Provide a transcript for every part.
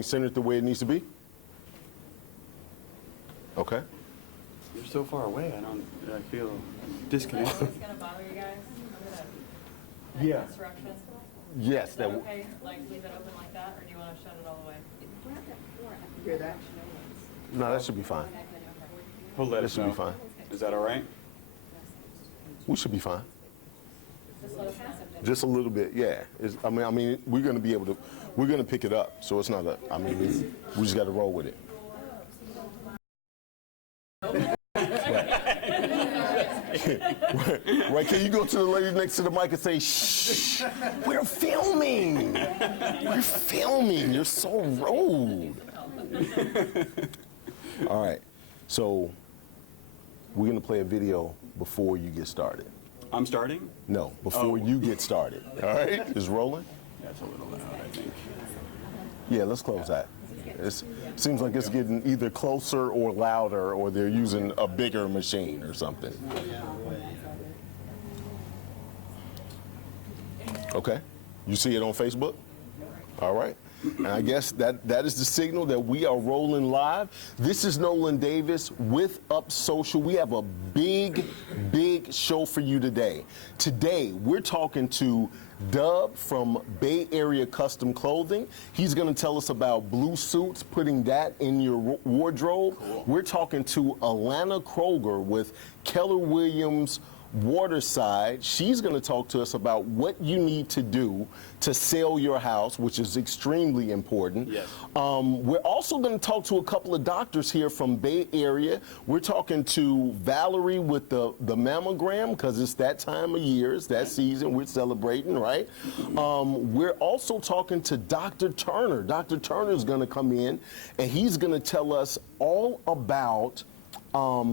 centered the way it needs to be? Okay. You're so far away. I feel disconnected. It's gonna bother you guys. I'm gonna Yeah. instructions. Yes. Is that okay? Like leave it open like that, or do you want to shut it all the way? Hear that? No, that should be fine. He'll let That us should know. be fine. Is that all right? We should be fine. Just let us know. Just a little bit, yeah. I mean, we're going to be able to. We're going to pick it up. So it's not a. I mean, we just got to roll with it. Right? Can you go to the lady next to the mic and say, "Shh, we're filming. We're filming. You're so rude." All right. So we're going to play a video before you get started. I'm starting? No, before you get started. All right? It's rolling? That's a little loud, I think. Yeah, let's close that. It seems like it's getting either closer or louder, or they're using a bigger machine or something. Okay. You see it on Facebook? All right. And I guess that is the signal that we are rolling live. This is Nolan Davis with Up Social. We have a big show for you today. Today, we're talking to Dub from Bay Area Custom Clothing. He's going to tell us about blue suits, putting that in your wardrobe. Cool. We're talking to Alana Kroger with Keller Williams Waterside. She's going to talk to us about what you need to do to sell your house, which is extremely important. Yes. We're also going to talk to a couple of doctors here from Bay Area. We're talking to Valerie with the mammogram, because it's that time of year, it's that season, we're celebrating, right? We're also talking to Dr. Turner. Dr. Turner is going to come in, and he's going to tell us all about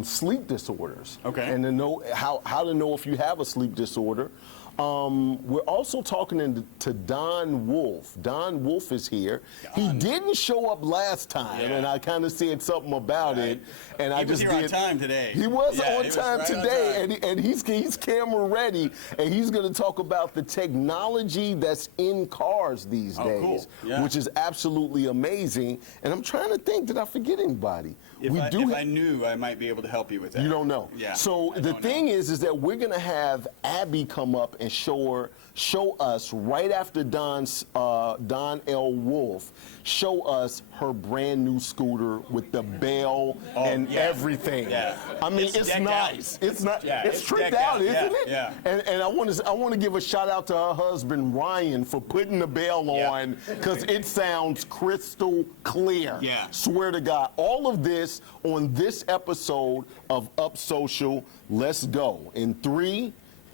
sleep disorders. Okay. And to know how to know if you have a sleep disorder. We're also talking to Don Wolf. Don Wolf is here. He didn't show up last time, and I kind of said something about it. And I just He was here on time today. He was Yeah, on he was time right on today, time. and he's camera ready, and he's going to talk about the technology that's in cars these days, cool. Yeah. which is absolutely amazing. And I'm trying to think, did I forget anybody? If I knew, I might be able to help you with that. You don't know. Yeah. So I the don't thing know. is that we're going to have Abby come up and show us right after Don L. Wolf, show us her brand new scooter with the bell and everything. Yeah. I mean, it's decked nice. out. It's not. Yeah, it's it's tricked decked out, out. isn't Yeah, it? yeah. And I want to give a shout out to her husband Ryan for putting the bell on, because it sounds crystal clear. Yeah. Swear to God. All of this on this episode of Up Social. Let's go. In 3,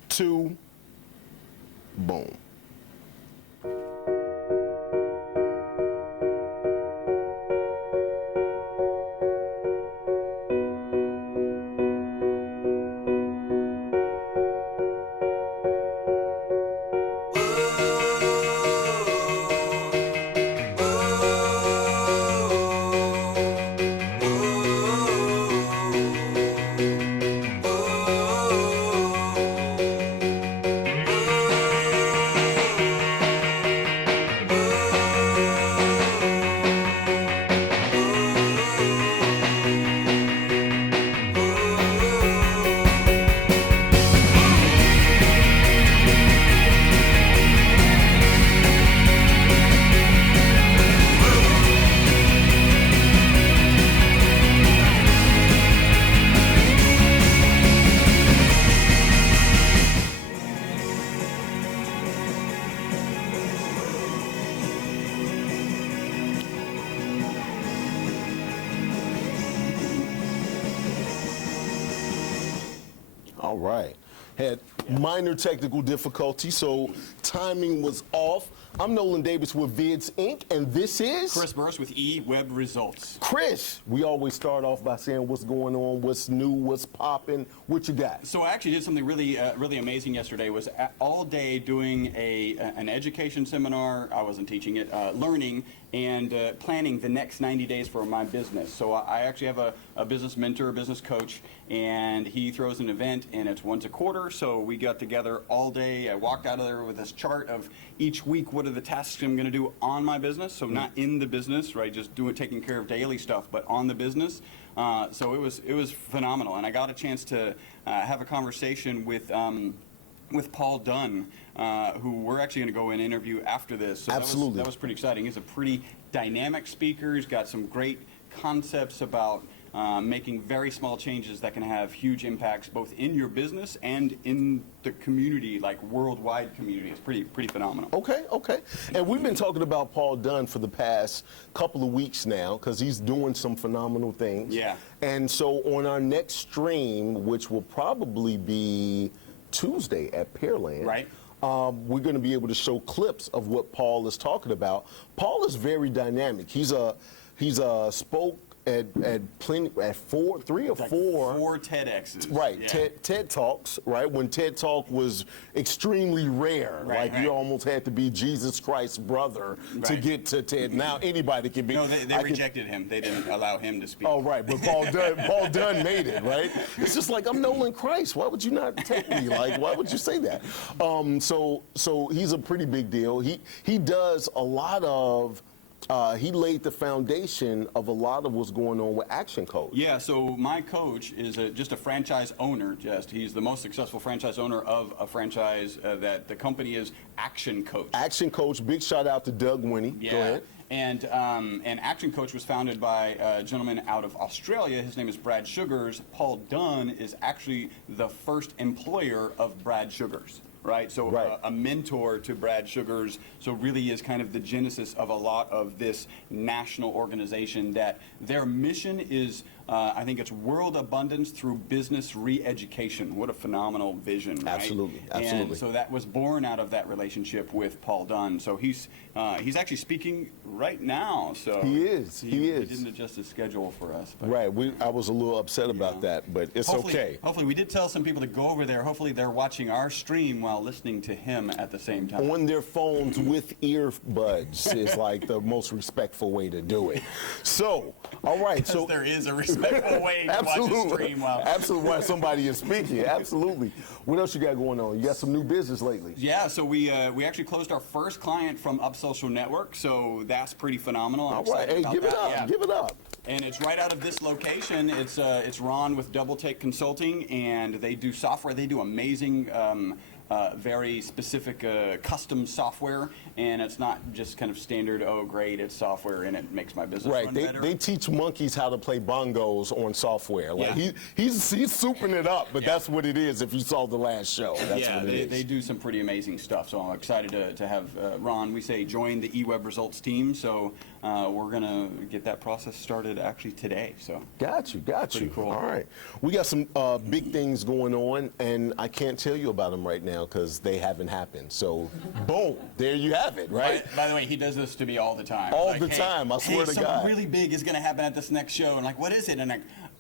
2, boom. All right. Had minor technical difficulty, so timing was off. I'm Nolan Davis with Vids Inc., and this is Chris Burris with eWeb Results. Chris. We always start off by saying what's going on, what's new, what's popping, what you got. So I actually did something really amazing yesterday. Was all day doing an education seminar. I wasn't teaching it, learning and planning the next 90 days for my business. So I actually have a business mentor, a business coach, and he throws an event, and it's once a quarter. So We got together all day. I walked out of there with this chart of each week, what are the tasks I'm going to do on my business. So not in the business, right? Just taking care of daily stuff, but on the business. So it was phenomenal. And I got a chance to have a conversation with Paul Dunn, who we're actually going to go and interview after this. So Absolutely. That was pretty exciting. He's a pretty dynamic speaker. He's got some great concepts about making very small changes that can have huge impacts both in your business and in the community, like worldwide community. It's pretty phenomenal. Okay. And we've been talking about Paul Dunn for the past couple of weeks now because he's doing some phenomenal things. Yeah. And so on our next stream, which will probably be Tuesday at Pearland, Right. We're going to be able to show clips of what Paul is talking about. Paul is very dynamic. He's spoke at three or Like four. 4 TEDx's. Right, Yeah. TED Talks, right? When TED Talk was extremely rare, Right, like you right. almost had to be Jesus Christ's brother to Right. get to TED. Now anybody can be. No, they I can- rejected him. They didn't allow him to speak. Oh, right, but Paul Dunn made it, right? It's just like, I'm Nolan Christ. Why would you not take me? Like, why would you say that? So he's a pretty big deal. He does a lot of. He laid the foundation of a lot of what's going on with Action Coach. Yeah, so my coach is just a franchise owner. He's the most successful franchise owner of a franchise that the company is Action Coach. Action Coach, big shout out to Doug Winnie. Yeah. Go ahead. And Action Coach was founded by a gentleman out of Australia. His name is Brad Sugars. Paul Dunn is actually the first employer of Brad Sugars. Right, so Right. A mentor to Brad Sugars, so really is kind of the genesis of a lot of this national organization that their mission is, I think it's world abundance through business re-education. What a phenomenal vision, right? Absolutely. And so that was born out of that relationship with Paul Dunn. So he's actually speaking right now. So He is. He didn't adjust his schedule for us. But Right. I was a little upset about that, but it's okay. Hopefully, we did tell some people to go over there. Hopefully, they're watching our stream while listening to him at the same time. On their phones with earbuds is like the most respectful way to do it. So, all right. So there is a respectful way to watch a absolutely, stream while. absolutely, while somebody is speaking. Absolutely. What else you got going on? You got some new business lately. Yeah, so we actually closed our first client from Up Social Network, so that's pretty phenomenal. I'm All right. excited Hey, about give it that. up. Yeah. Give it up. And it's right out of this location. It's Ron with Double Take Consulting, and they do software. They do amazing, very specific custom software, and it's not just kind of standard, oh, great, it's software, and it makes my business Right. run They, better. they teach monkeys how to play bongos on software. Like Yeah. he's souping it up, but Yeah. that's what it is if you saw the last show. That's Yeah, what it is. they do some pretty amazing stuff. So I'm excited to have Ron. We say join the eWeb Results team. So we're gonna get that process started actually today. So Got you. Pretty cool. All right. We got some big things going on, and I can't tell you about them right now because they haven't happened. So, boom, there you have it, right? By the way, he does this to me all the time. All Like, the hey, time, I swear to something God. really big is gonna happen at this next show, and like, what is it? And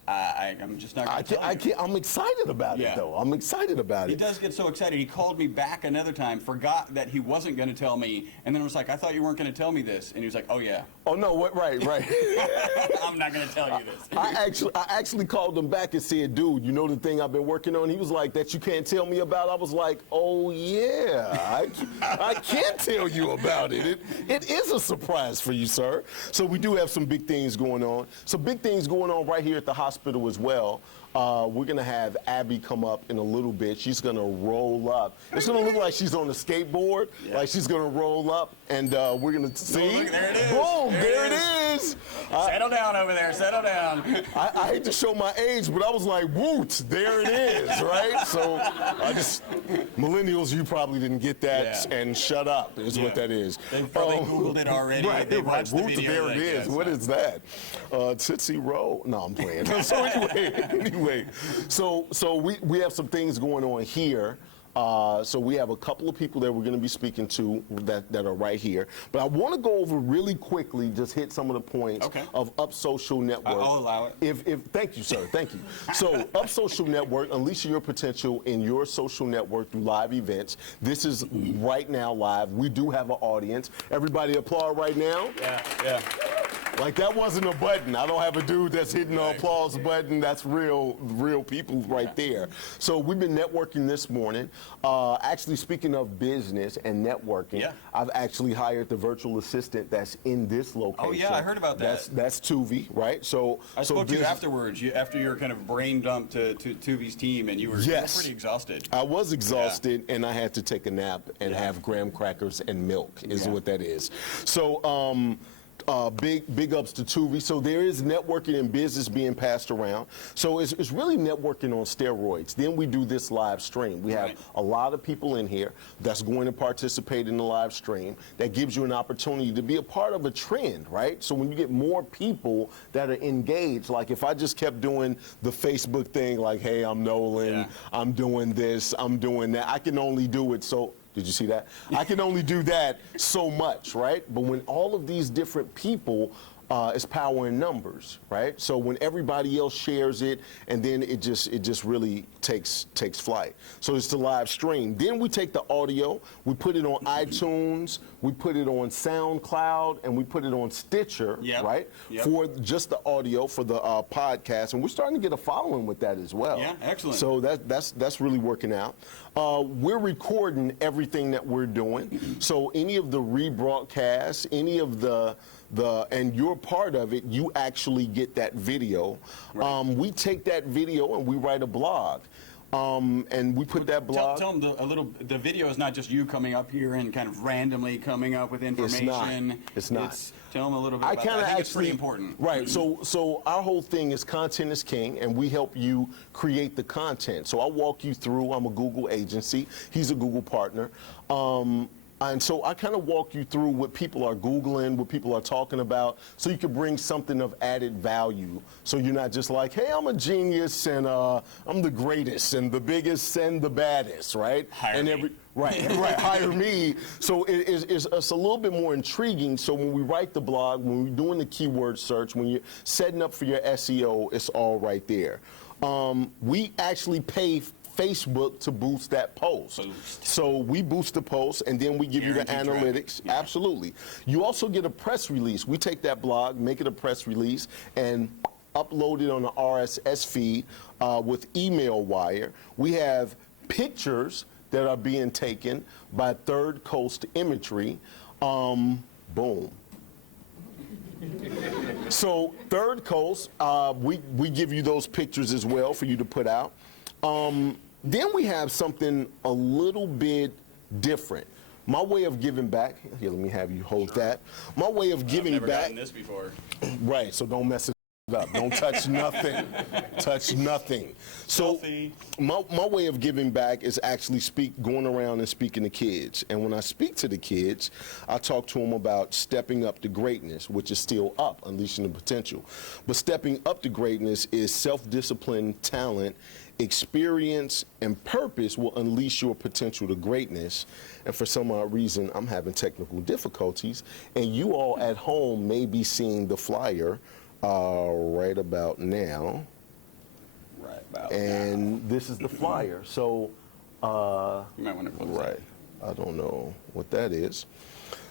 I'm just not gonna tell you. I'm excited about Yeah. it, though. I'm excited about He it. does get so excited. He called me back another time, forgot that he wasn't going to tell me, and then was like, I thought you weren't going to tell me this. And he was like, oh, yeah. Oh, no, what? Right. I'm not going to tell you this. I actually called him back and said, dude, you know the thing I've been working on? He was like, that you can't tell me about? I was like, oh, yeah, I can tell you about it. It is a surprise for you, sir. So we do have some big things going on. Some big things going on right here at the hospital as well. We're going to have Abby come up in a little bit. She's going to roll up. It's going to look like she's on a skateboard, like she's going to roll up, and we're going to see. look, there it is. Boom, There it there it is. Settle down over there. Settle down. I hate to show my age, but I was like, woot, there it is, right? So millennials, you probably didn't get that, Yeah. and shut up is what that is. They've probably Googled it already. Right, They right. watched the Woot, video, there like, it is. yes. What is that? Tootsie Roll? No, I'm playing. So anyway, so we have some things going on here. So we have a couple of people that we're going to be speaking to that are right here. But I want to go over really quickly, just hit some of the points Okay. of Up Social Network. I'll allow it. If thank you, sir. Thank you. So Up Social Network, unleashing your potential in your social network through live events. This is right now live. We do have an audience. Everybody applaud right now. Yeah. Like that wasn't a button. I don't have a dude that's hitting the applause button. That's real people right there. So we've been networking this morning. Actually, speaking of business and networking, I've actually hired the virtual assistant that's in this location. Oh yeah, I heard about that. That's Tuvi, right? So I spoke to you afterwards, after your kind of brain dump to Tuvi's team, and you were pretty exhausted. I was exhausted, and I had to take a nap and have graham crackers and milk is what that is. So big ups to Tuvi. So there is networking and business being passed around. So it's really networking on steroids. Then we do this live stream. We have a lot of people in here that's going to participate in the live stream. That gives you an opportunity to be a part of a trend, right? So when you get more people that are engaged, like if I just kept doing the Facebook thing, like, hey, I'm Nolan, I'm doing this, I'm doing that, I can only do it so. Did you see that? I can only do that so much, right? But when all of these different people, it's power in numbers, right? So when everybody else shares it, and then it just really takes flight. So it's the live stream. Then we take the audio, we put it on iTunes, we put it on SoundCloud, and we put it on Stitcher, right? For just the audio for the podcast, and we're starting to get a following with that as well. Yeah, excellent. So that's really working out. We're recording everything that we're doing. So any of the rebroadcasts, any of and you're part of it, you actually get that video. We take that video and we write a blog. And we put that blog. Tell them the video is not just you coming up here and kind of randomly coming up with information. It's not. Tell them a little bit about that. I think it's pretty important. Right. So our whole thing is content is king, and we help you create the content. So I'll walk you through. I'm a Google agency. He's a Google partner. And so I kind of walk you through what people are Googling, what people are talking about, so you can bring something of added value. So you're not just like, hey, I'm a genius and I'm the greatest and the biggest and the baddest, right? Hire me. Right, hire me. So it's a little bit more intriguing. So when we write the blog, when we're doing the keyword search, when you're setting up for your SEO, it's all right there. We actually pay Facebook to boost that post. So we boost the post, and then we give you the analytics. Absolutely. You also get a press release. We take that blog, make it a press release, and upload it on an RSS feed with Email Wire. We have pictures that are being taken by Third Coast Imagery. Boom. So Third Coast, we give you those pictures as well for you to put out. Then we have something a little bit different. My way of giving back. Here, let me have you hold that. My way of giving I've never back. gotten this before. Right. So don't mess it up. Don't touch nothing. Touch nothing. So my way of giving back is actually going around and speaking to kids. And when I speak to the kids, I talk to them about stepping up to greatness, which is still up, unleashing the potential. But stepping up to greatness is self-discipline, talent, experience, and purpose will unleash your potential to greatness. And for some odd reason, I'm having technical difficulties. And you all at home may be seeing the flyer right about now. And this is the flyer. So, you might want to close that. I don't know what that is.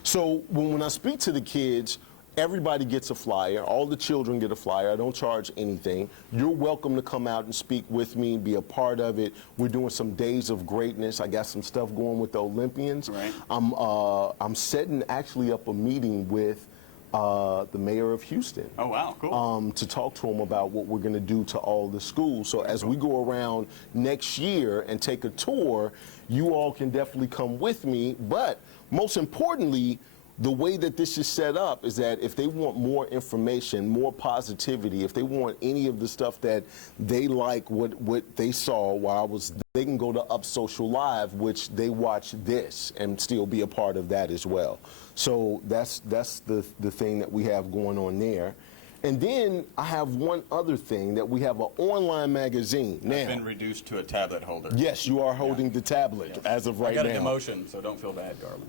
So when I speak to the kids, everybody gets a flyer. All the children get a flyer. I don't charge anything. You're welcome to come out and speak with me, be a part of it. We're doing some days of greatness. I got some stuff going with the Olympians. I'm setting actually up a meeting with the mayor of Houston. Oh, wow, cool. To talk to him about what we're going to do to all the schools. So as we go around next year and take a tour, you all can definitely come with me. But most importantly, the way that this is set up is that if they want more information, more positivity, if they want any of the stuff that they like, what they saw while I was, they can go to Up Social Live, which they watch this and still be a part of that as well. So that's the thing that we have going on there. And then I have one other thing, that we have an online magazine. Now, I've been reduced to a tablet holder. Yes, you are holding the tablet as of right now. I got a demotion, so don't feel bad, Garland.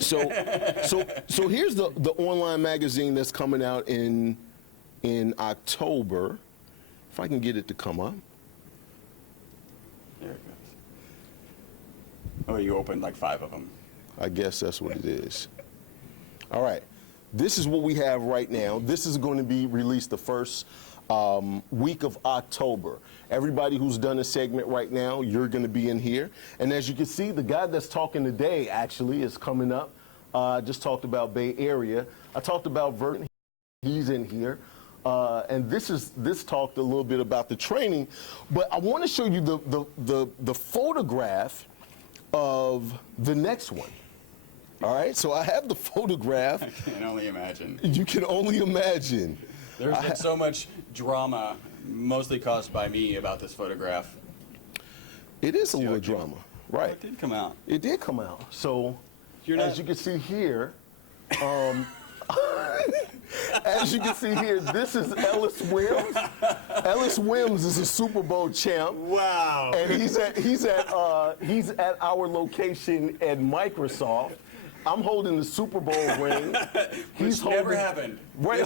So here's the online magazine that's coming out in October. If I can get it to come up. There it goes. Oh, you opened like 5 of them. I guess that's what it is. All right. This is what we have right now. This is going to be released the first week of October. Everybody who's done a segment right now, you're going to be in here. And as you can see, the guy that's talking today actually is coming up. Just talked about Bay Area. I talked about Vernon. He's in here. And this talked a little bit about the training. But I want to show you the photograph of the next one. All right, so I have the photograph. I can only imagine. You can only imagine. There's been so much drama, mostly caused by me, about this photograph. It is a See how little it came drama, out? right? It did come out. It did come out. So, You're as not- you can see here, as you can see here, this is Ellis Wims. Ellis Wims is a Super Bowl champ. Wow. And he's at our location at Microsoft. I'm holding the Super Bowl ring. Which never happened. Wait,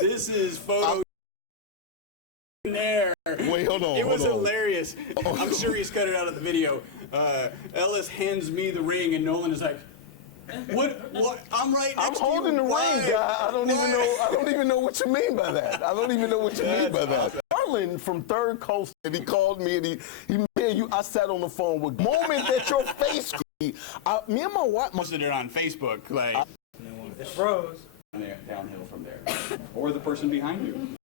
This is photo there. Wait, hold on. It was hold on. hilarious. I'm sure he's cut it out of the video. Ellis hands me the ring, and Nolan is like, "What? What? I'm right I'm next to you. holding the ring, Why? guy. I don't even Why?" know. I don't even know what you mean by that. I don't even know what you mean by that. Harlan from Third Coast, and he called me and I sat on the phone with moment that your face. Me and my wife. Posted it on Facebook, like It froze. downhill from there, or the person behind you.